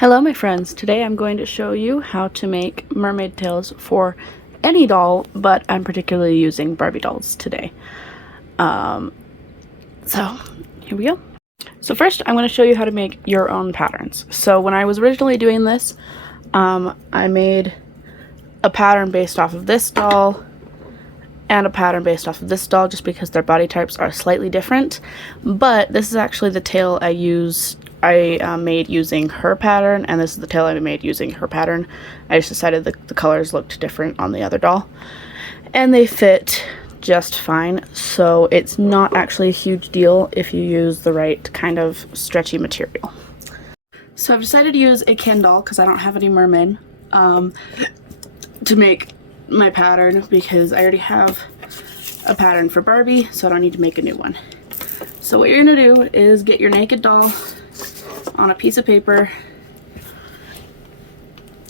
Hello my friends, today I'm going to show you how to make mermaid tails for any doll, but I'm particularly using Barbie dolls today. So here we go. So first I'm going to show you how to make your own patterns. So when I was originally doing this, I made a pattern based off of this doll and a pattern based off of this doll just because their body types are slightly different, but this is actually the tail I made using her pattern, and this is the tail I made using her pattern. I just decided the colors looked different on the other doll, and they fit just fine, so it's not actually a huge deal if you use the right kind of stretchy material. So I've decided to use a Ken doll because I don't have any mermaid to make my pattern, because I already have a pattern for Barbie, so I don't need to make a new one. So what you're gonna do is get your naked doll on a piece of paper,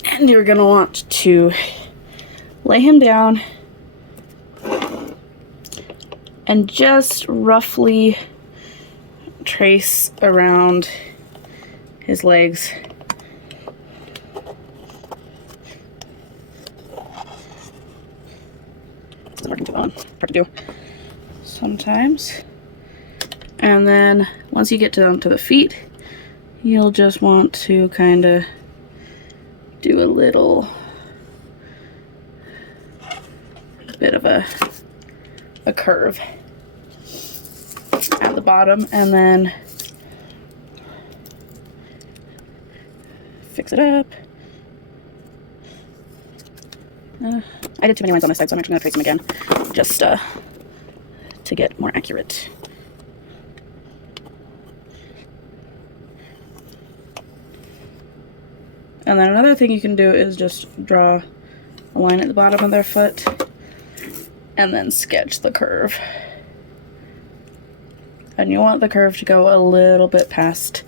and you're gonna want to lay him down and just roughly trace around his legs. It's working too well. Hard to do sometimes. And then once you get down to the feet, you'll just want to kind of do a little bit of a curve at the bottom, and then fix it up. I did too many lines on this side, so I'm actually going to trace them again, just to get more accurate. And then another thing you can do is just draw a line at the bottom of their foot and then sketch the curve. And you want the curve to go a little bit past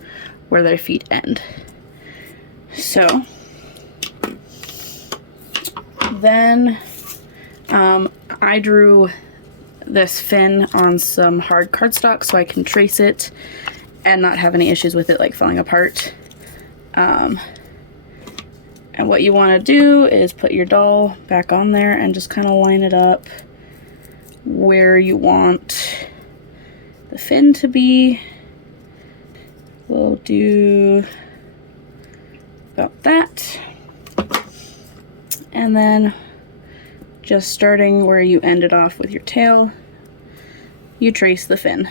where their feet end. So then I drew this fin on some hard cardstock so I can trace it and not have any issues with it like falling apart. And what you want to do is put your doll back on there and just kind of line it up where you want the fin to be. We'll do about that. And then just starting where you ended off with your tail, you trace the fin.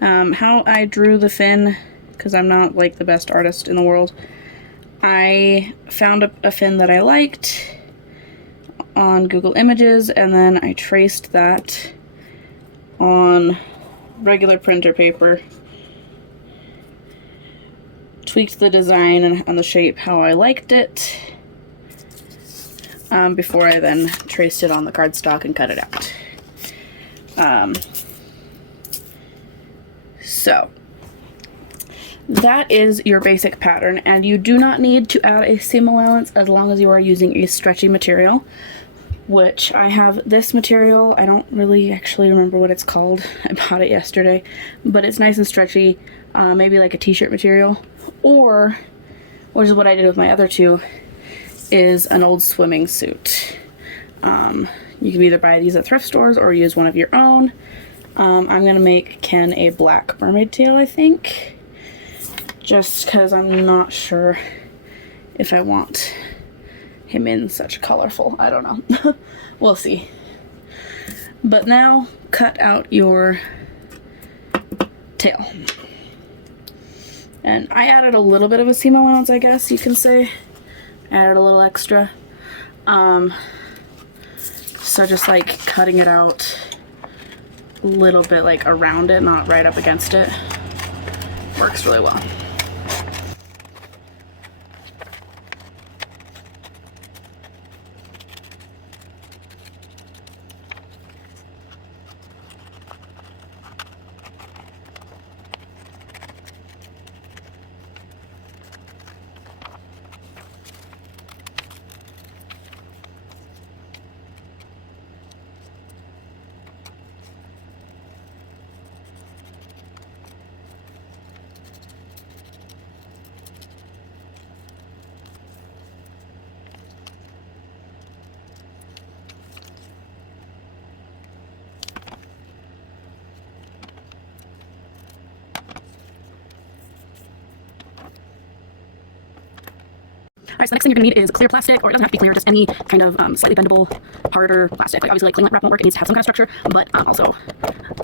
How I drew the fin, because I'm not like the best artist in the world, I found a fin that I liked on Google Images, and then I traced that on regular printer paper, tweaked the design and the shape how I liked it, before I then traced it on the cardstock and cut it out. So that is your basic pattern, and you do not need to add a seam allowance as long as you are using a stretchy material, which I have this material. I don't really actually remember what it's called. I bought it yesterday, but it's nice and stretchy, maybe like a t-shirt material, or, which is what I did with my other two, is an old swimming suit. You can either buy these at thrift stores or use one of your own. I'm gonna make Ken a black mermaid tail, I think, just because I'm not sure if I want him in such colorful. I don't know. We'll see. But now cut out your tail. And I added a little bit of a seam allowance, I guess you can say. Added a little extra. So just like cutting it out a little bit like around it, not right up against it, works really well. Alright, so the next thing you're going to need is clear plastic, or it doesn't have to be clear, just any kind of slightly bendable, harder plastic. Like obviously like cling wrap won't work, it needs to have some kind of structure, but also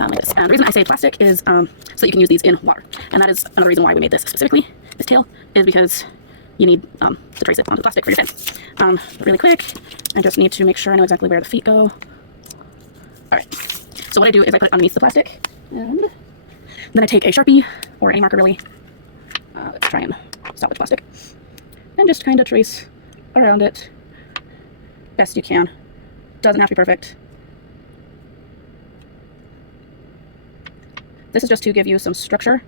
like this. And the reason I say plastic is so that you can use these in water. And that is another reason why we made this specifically, this tail, is because you need to trace it onto the plastic for your fin. Really quick, I just need to make sure I know exactly where the feet go. Alright, so what I do is I put it underneath the plastic, and then I take a Sharpie, or any marker really, let's try and stop with plastic, and just kind of trace around it best you can. Doesn't have to be perfect. This is just to give you some structure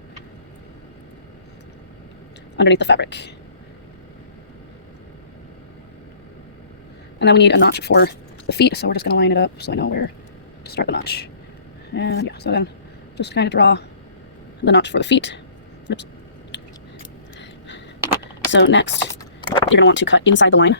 underneath the fabric. And then we need a notch for the feet, so we're just going to line it up so I know where to start the notch. And yeah, so then just kind of draw the notch for the feet. Oops. So next, you're going to want to cut inside the line.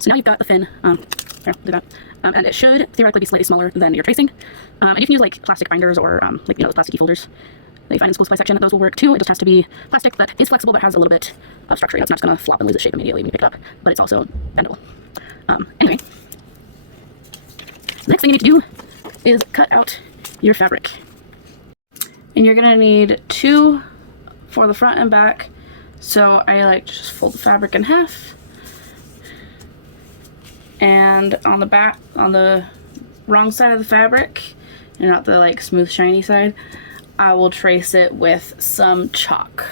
So now you've got the fin, here, do that. And it should theoretically be slightly smaller than your tracing. And you can use like plastic binders or like, you know, those plasticky folders that you find in the school supply section. Those will work too. It just has to be plastic that is flexible but has a little bit of structure. You know, it's not just going to flop and lose its shape immediately when you pick it up, but it's also bendable. Anyway, the next thing you need to do is cut out your fabric. And you're going to need 2 for the front and back. So I like to just fold the fabric in half. And on the back, on the wrong side of the fabric, and not the like smooth shiny side, I will trace it with some chalk.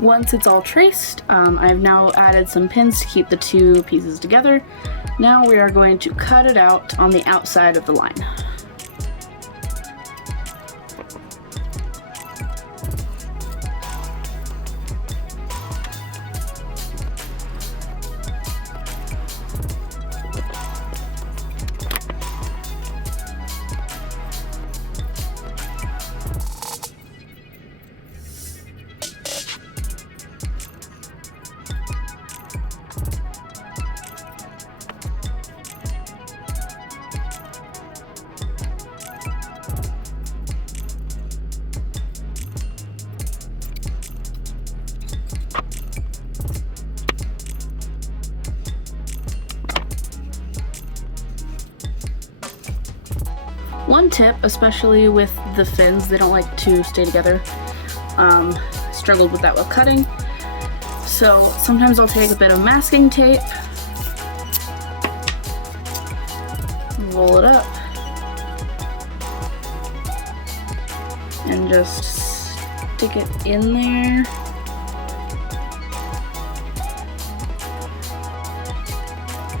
Once it's all traced, I've now added some pins to keep the 2 pieces together. Now we are going to cut it out on the outside of the line. One tip, especially with the fins, they don't like to stay together. Struggled with that while cutting. So sometimes I'll take a bit of masking tape, roll it up, and just stick it in there.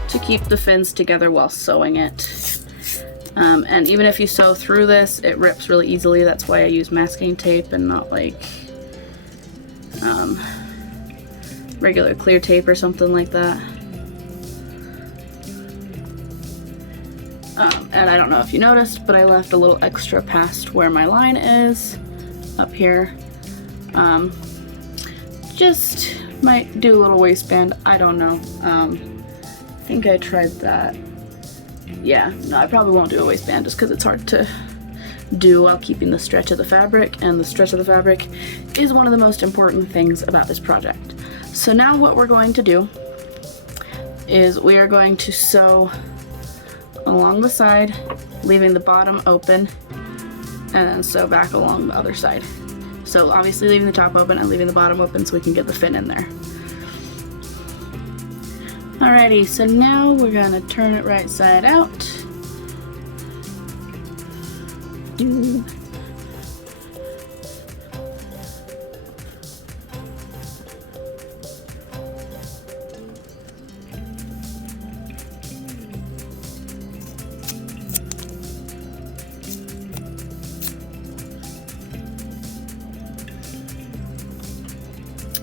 To keep the fins together while sewing it. And even if you sew through this, it rips really easily. That's why I use masking tape and not like regular clear tape or something like that. And I don't know if you noticed, but I left a little extra past where my line is. up here. Just might do a little waistband, I don't know. I think I tried that. Yeah, no, I probably won't do a waistband just because it's hard to do while keeping the stretch of the fabric, and the stretch of the fabric is one of the most important things about this project. So now what we're going to do is we are going to sew along the side, leaving the bottom open, and then sew back along the other side. So obviously leaving the top open and leaving the bottom open so we can get the fin in there. Alrighty, so now we're gonna turn it right side out.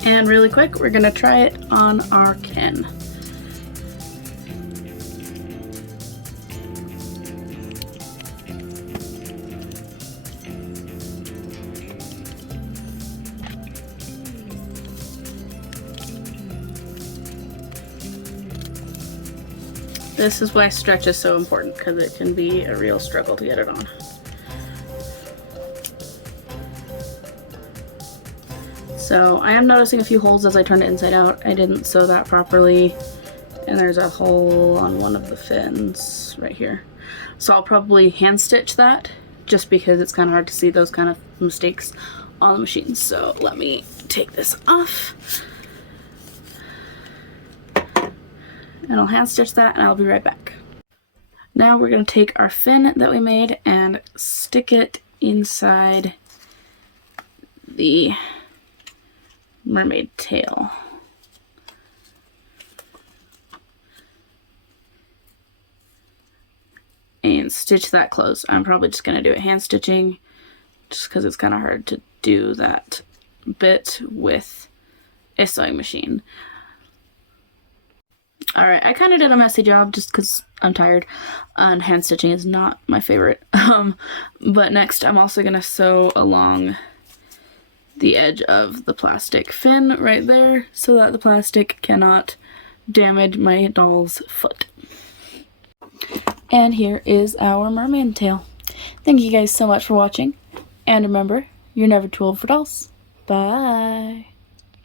And really quick, we're gonna try it on our kin. This is why stretch is so important, because it can be a real struggle to get it on. So I am noticing a few holes as I turn it inside out. I didn't sew that properly, and there's a hole on one of the fins right here. So I'll probably hand stitch that, just because it's kind of hard to see those kind of mistakes on the machine. So let me take this off, and I'll hand stitch that, and I'll be right back. Now we're going to take our fin that we made and stick it inside the mermaid tail. And stitch that close. I'm probably just going to do it hand stitching, just because it's kind of hard to do that bit with a sewing machine. Alright, I kind of did a messy job just because I'm tired, and hand stitching is not my favorite. But next I'm also going to sew along the edge of the plastic fin right there so that the plastic cannot damage my doll's foot. And here is our mermaid tail. Thank you guys so much for watching, and remember, you're never too old for dolls. Bye!